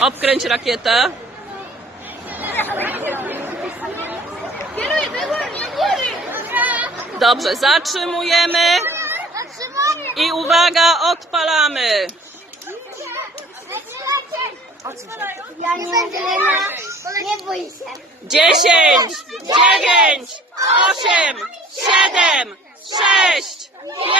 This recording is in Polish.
Obkręć rakietę. Dobrze, zatrzymujemy i uwaga, odpalamy. Ja nie będę Nie bój się. 10, 9, 8, 7, 6, 5,